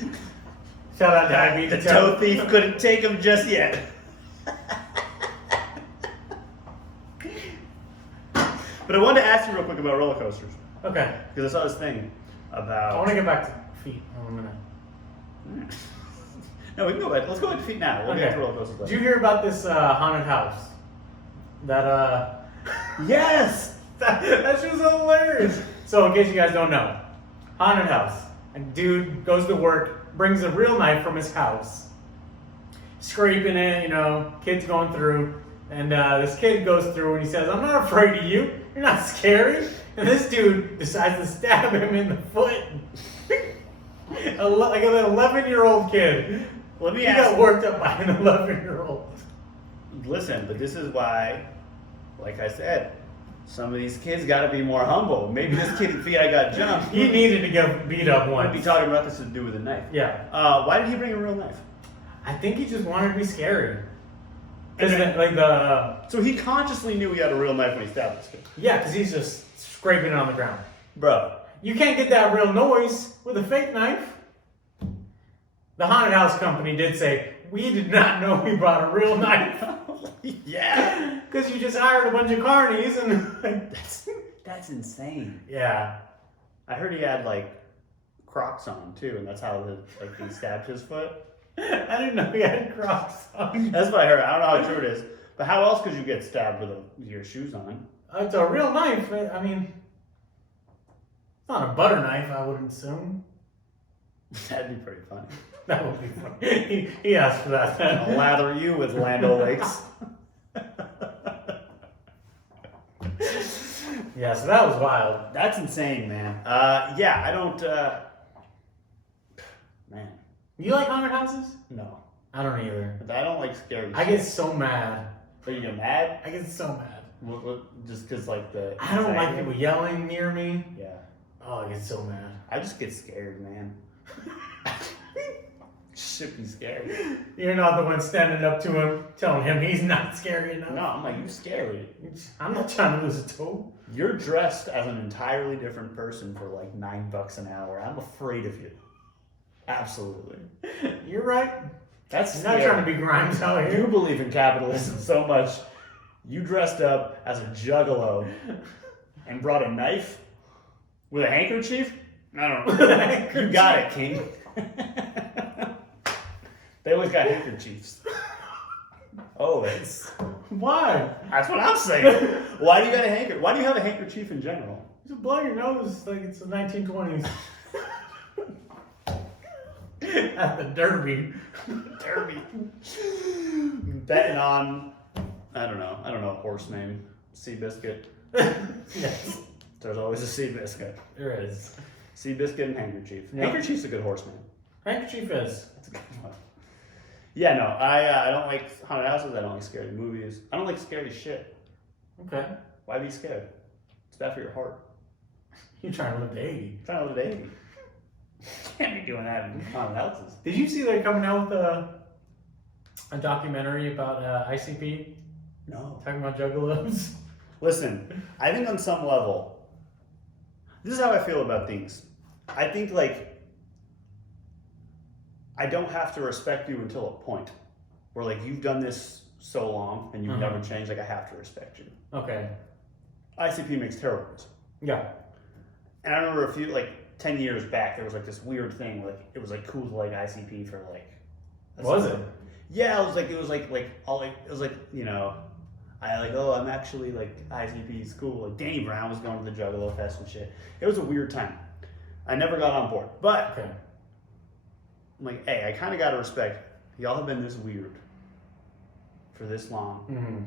Shout out diabetes. The toe thief couldn't take him just yet. But I wanted to ask you real quick about roller coasters. Okay. Because I saw this thing about. I want to get back to feet in a minute. No, we can go back. Let's go back to feet now. We'll get Okay. to roller coasters Did later. you hear about this haunted house? That Yes! that shit was hilarious. So in case you guys don't know, haunted house. A dude goes to work, brings a real knife from his house, scraping it. You know, kids going through, and this kid goes through and he says, "I'm not afraid of you. You're not scary." And this dude decides to stab him in the foot. Like an 11-year-old kid. Let me He ask. got worked up by an 11-year-old. Listen, but this is why, like I said, some of these kids got to be more humble. Maybe this kid in feet I got jumped. He needed to get beat up I'd be once. talking about this to do with a knife. Yeah. Why did he bring a real knife? I think he just wanted to be scary. And Cause then- like So he consciously knew he had a real knife when he stabbed this kid. yeah, cause he's just scraping it on the ground. Bro. You can't get that real noise with a fake knife. The haunted house company did say we did not know we brought a real knife. Yeah. Cause you just hired a bunch of carnies and That's insane. yeah. I heard he had like Crocs on too, and that's how he stabbed his foot. I didn't know he had Crocs on. That's what I heard. I don't know how true it is, but how else could you get stabbed with your shoes on? It's a real knife. I mean, it's not a butter knife, I wouldn't assume. That'd be pretty funny. That would be funny. He asked for that. I'll lather you with Land O'Lakes. Yeah, so that was wild. That's insane, man. Yeah, I don't. Man, You like haunted houses? no, I don't either. I don't like scary. I shit. get so mad. So you get mad? I get so mad. Just because like the. I don't like anxiety? people yelling near me. Yeah, Oh, I get so mad. I just get scared, man. Should be scary. You're not the one standing up to him, telling him he's not scary enough. No, I'm like, you scary. I'm not trying to lose a toe. You're dressed as an entirely different person for like $9 an hour. I'm afraid of you. Absolutely. You're right. That's You're not scary. trying to be Grimes out You here. believe in capitalism so much. You dressed up as a juggalo and brought a knife with a handkerchief? I don't know. You got it, King. They always got handkerchiefs. Always. Why? That's what I'm saying. Why do you got a handkerchief? Why do you have a handkerchief in general? Just blow your nose like it's the 1920s. At the Derby. Derby. Betting on, I don't know a horse name. Seabiscuit. Yes, There's always a Seabiscuit. there is. Seabiscuit and handkerchief. Yeah. Handkerchief's a good horse name. Handkerchief is. That's a good one. Yeah, no, I don't like haunted houses. I don't like scary movies. I don't like scary shit. Okay. Why be scared? It's bad for your heart. You're trying to live to 80. I'm trying to live at 80. Can't be doing that in haunted houses. Did you see they're coming out with a documentary about ICP? No. Talking about juggalos? Listen, I think on some level, this is how I feel about things. I think, like, I don't have to respect you until a point where, like, you've done this so long and you've never changed. Like, I have to respect you. Okay. ICP makes terrible music. Yeah. And I remember 10 years back, there was like this weird thing, like it was like cool to like ICP for like. Was it? Yeah, it was like you know, I like, oh, I'm actually like ICP's cool. Like Danny Brown was going to the Juggalo Fest and shit. It was a weird time. I never got on board, but Okay. I'm like, hey, I kind of got to respect y'all have been this weird for this long Mm-hmm.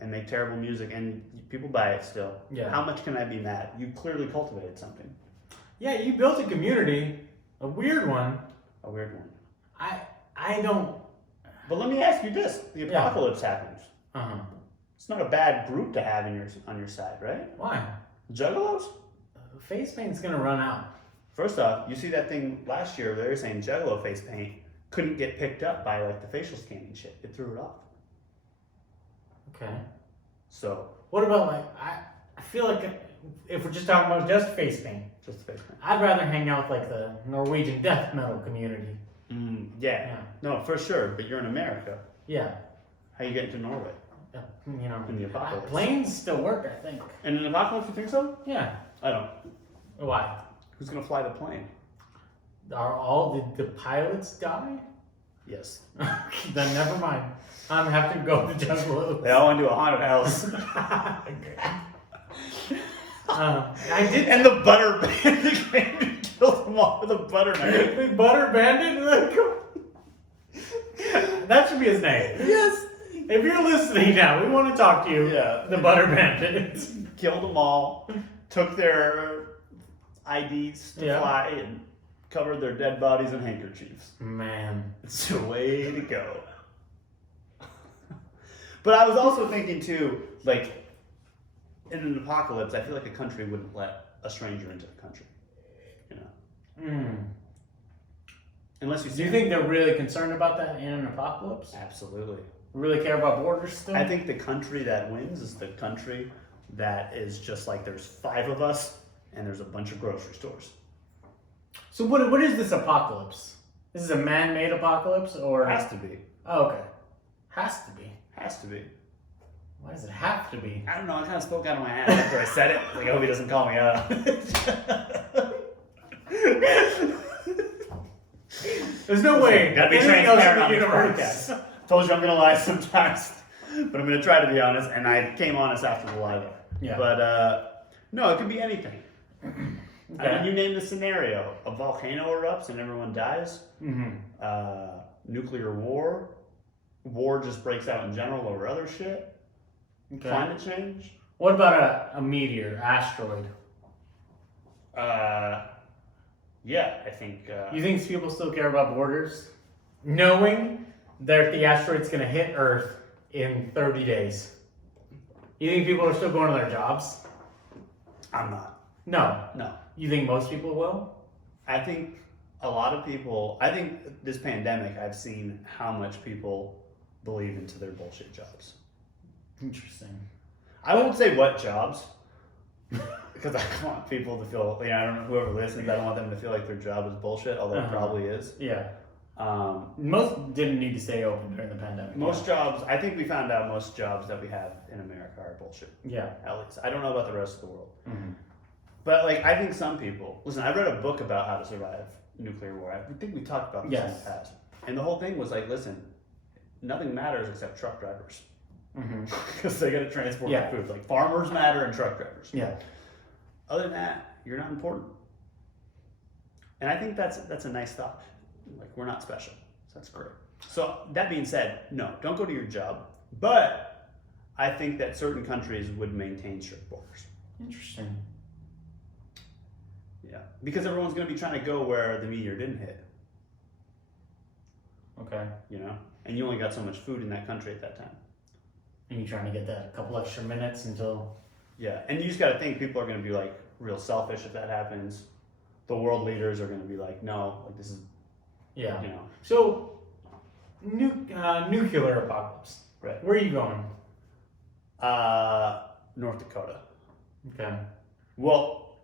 and make terrible music and people buy it still. Yeah. How much can I be mad? You clearly cultivated something. Yeah, you built a community, a weird one. A weird one. I don't. But let me ask you this: the Yeah. apocalypse happens. It's not a bad group to have on your side, right? Why? Juggalos. Face paint's gonna run out. First off, you see that thing last year? They were saying Juggalo face paint couldn't get picked up by like the facial scanning shit. It threw it off. Okay. So What about like I feel like if we're just talking about just face paint, just the face paint. I'd rather hang out with like the Norwegian death metal community. Yeah. Yeah. No, for sure. But you're in America. Yeah. How you getting to Norway? You know. In the apocalypse. Planes still work, I think. In an apocalypse, you think so? Yeah. I don't. Why? Who's gonna fly the plane? Are all the pilots die? Yes. Then never mind. I'm gonna have to go to Juggalo. They all went to a haunted house. I did. And the butter bandit came and killed them all with a butter knife. The Butter Bandit? That should be his name. Yes. If you're listening now, we want to talk to you. Yeah. The Butter Bandit. Killed them all, took their IDs to Yeah. fly, and covered their dead bodies in handkerchiefs. Man. It's the way to go. But I was also thinking too, like, in an apocalypse, I feel like a country wouldn't let a stranger into the country. You know? Unless you see Do you think they're really concerned about that in an apocalypse? Absolutely. Really care about borders still? I think the country that wins is the country that is just like there's 5 of us and there's a bunch of grocery stores. So what is this apocalypse? This is a man-made apocalypse or? Has to be. Oh, okay. Has to be. Has to be. Why does it have to be? I don't know, I kind of spoke out of my ass after I said it. Like, I hope he doesn't call me out. There's no way. Gotta be anything else in transparent the on universe. this podcast. Told you I'm gonna lie sometimes, but I'm gonna try to be honest, and I came honest after the lie there. Yeah. But no, it could be anything. I Okay. mean, you name the scenario: a volcano erupts and everyone dies. Mm-hmm. Nuclear war just breaks out in general over other shit. Okay. Climate change. What about a meteor, asteroid? Yeah, I think. You think people still care about borders? Knowing that the asteroid's going to hit Earth in 30 days. You think people are still going to their jobs? I'm not. No. No. You think most people will? I think a lot of people. I think this pandemic, I've seen how much people believe into their bullshit jobs. Interesting. I won't say what jobs, because I don't want people to feel. I don't know, whoever listens, I don't want them to feel like their job is bullshit, although it probably is. Yeah. Most didn't need to stay open during the pandemic. Most jobs, I think we found out most jobs that we have in America are bullshit. Yeah. At least. I don't know about the rest of the world. Mm-hmm. But, like, I think some people. Listen, I read a book about how to survive nuclear war. I think we talked about this in the Yes. past. And the whole thing was like, listen, nothing matters except truck drivers. Mm-hmm. Because they got to transport Yeah. the food. Like farmers matter and truck drivers. Yeah. Other than that, you're not important. And I think that's a nice thought. Like we're not special. So that's great. So that being said, no, don't go to your job. But I think that certain countries would maintain strict borders. Interesting. Yeah. Because everyone's going to be trying to go where the meteor didn't hit. Okay. You know? And you only got so much food in that country at that time. And you trying to get that a couple extra minutes until. Yeah. And you just got to think people are going to be like real selfish if that happens. The world leaders are going to be like, no, like this is, Yeah. you know. So, nuclear apocalypse. Right. Where are you going? North Dakota. Okay. Well,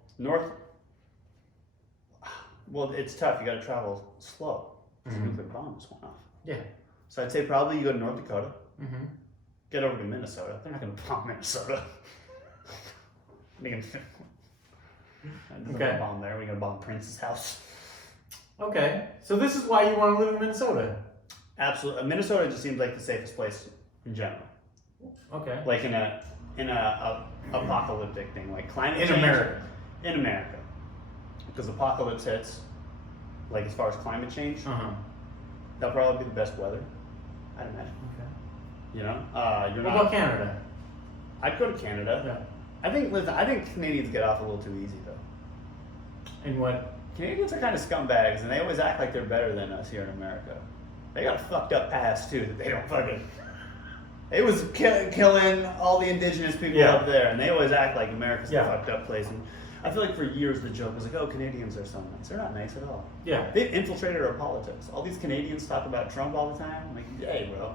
Well, it's tough. You got to travel slow. The nuclear bomb just went off. Yeah. So I'd say probably you go to North Dakota, Mm-hmm. get over to Minnesota. They're not going to bomb Minnesota. They're going Okay. to bomb there. We're going to bomb Prince's house. Okay. So this is why you want to live in Minnesota. Absolutely. Minnesota just seems like the safest place in general. Okay. Like in a apocalyptic thing, like climate In change. America. In America. Because apocalypse hits, like as far as climate change, Uh-huh. that'll probably be the best weather, I'd imagine. Okay. You know, you're What not. about Canada? I'd go to Canada. Yeah. I think Canadians get off a little too easy though. And what? Canadians are kind of scumbags, and they always act like they're better than us here in America. They got a fucked up past too that they don't fucking. It was killing all the indigenous people Yeah. up there, and they always act like America's Yeah. a fucked up place. And I feel like for years the joke was like, "Oh, Canadians are so nice." They're not nice at all. Yeah. They've infiltrated our politics. All these Canadians talk about Trump all the time. I'm like, hey, bro,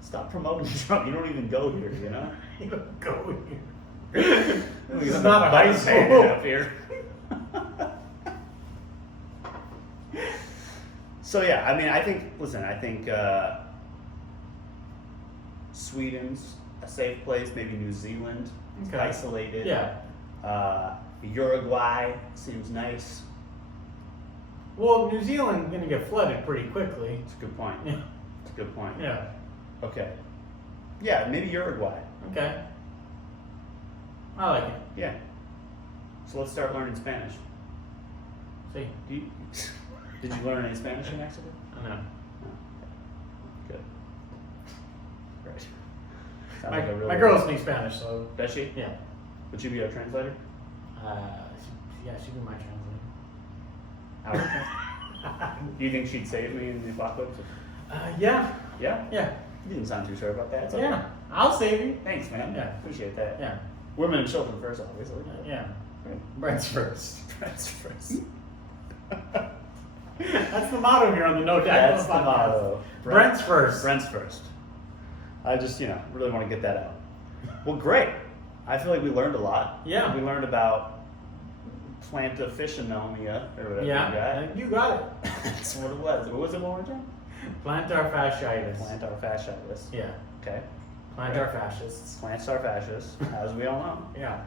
stop promoting Trump. You don't even go here, you know? You don't go here. This This is not a high school. up here. So yeah, I mean, I think Sweden's a safe place. Maybe New Zealand, it's Okay. isolated. Yeah. Uruguay seems nice. Well, New Zealand's gonna get flooded pretty quickly. It's a good point. Yeah. It's a good point. Yeah. Okay. Yeah, maybe Uruguay. Okay. I like it. Yeah. So let's start learning Spanish. See, Did you learn any Spanish in Mexico? I know. Good. Great. Sounds My, like a really- my girl speaks Spanish, so Does she? yeah. Would you be our translator? She'd be my Do you think she'd save me in the apocalypse? translator. Yeah. Yeah? Yeah. You didn't sound too sure about that. It's okay. Yeah. I'll save you. Thanks, man. Yeah. Appreciate that. Yeah. Women and children first, obviously. Yeah. Right. Brent's first. Friends first. That's the motto here on the No Tackle That's the podcast. motto. Brent's first. Brent's first. I just, really want to get that out. Well, great. I feel like we learned a lot. Yeah. We learned about plantifisionomia, or whatever Yeah. You got it. you got. That's what it was. What was it one more time? Plantar fasciitis. Plantar fasciitis. Yeah. Okay. Plantar fascists. Plantar fascists, as we all know. Yeah.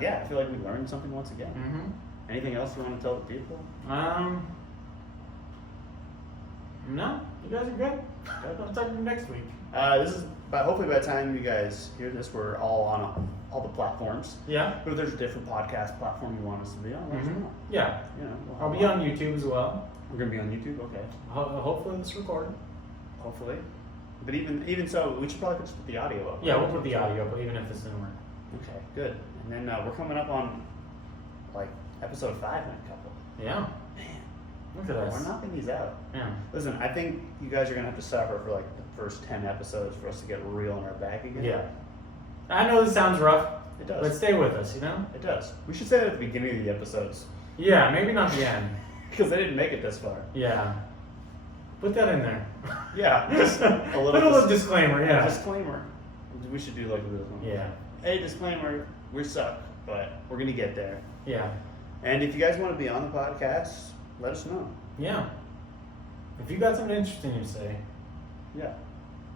Yeah, I feel like we learned something once again. Mm-hmm. Anything else you want to tell the people? No, you guys are good. I'll talk to you next week. Hopefully by the time you guys hear this, we're all on all the platforms. Yeah. But if there's a different podcast platform you want us to be on, let us know. Yeah. We'll I'll have be one. on YouTube as well. We're gonna be on YouTube, okay. Hopefully this recorded. Hopefully. But even so, we should probably just put the audio up. Yeah, we'll put the audio up, even if this didn't work. Okay, good. And then we're coming up on like episode 5 in a couple. Yeah. Man, Look at us. we're knocking these out. Yeah. Listen, I think you guys are gonna have to suffer for like the first 10 episodes for us to get real in our bag again. Yeah. I know this sounds rough, It does. but stay with us, you know? It does. We should say that at the beginning of the episodes. Yeah, maybe not the end. Because they didn't make it this far. Yeah. Put that in there. Yeah, just a little, Put a little disclaimer, yeah. disclaimer. We should do like this one. Yeah. Hey, disclaimer, we suck, but we're gonna get there. Yeah. And if you guys want to be on the podcast, let us know. Yeah. If you got something interesting to say, Yeah.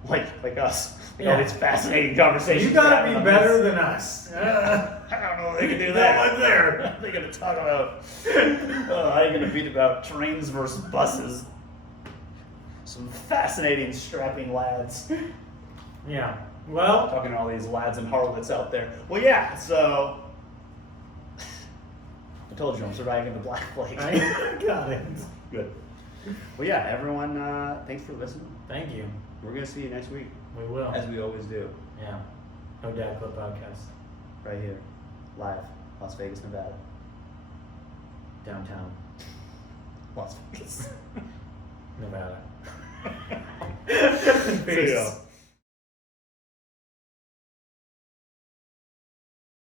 Like us. Yeah. Yeah. It's fascinating conversation. you gotta be better than us. I don't know if they can do That that. one there. They're gonna talk about how you gonna beat about trains versus buses. some fascinating, strapping lads. Yeah. Well, Talking to all these lads and harlots out there. Well, yeah, so I told you I'm surviving the Black Plague. I got it. Good. Well, yeah, everyone, thanks for listening. Thank you. We're going to see you next week, We will. as we always do, Yeah. No Dad Club Podcast. right here, live, Las Vegas, Nevada. Downtown Las Vegas. Nevada. See ya. Peace.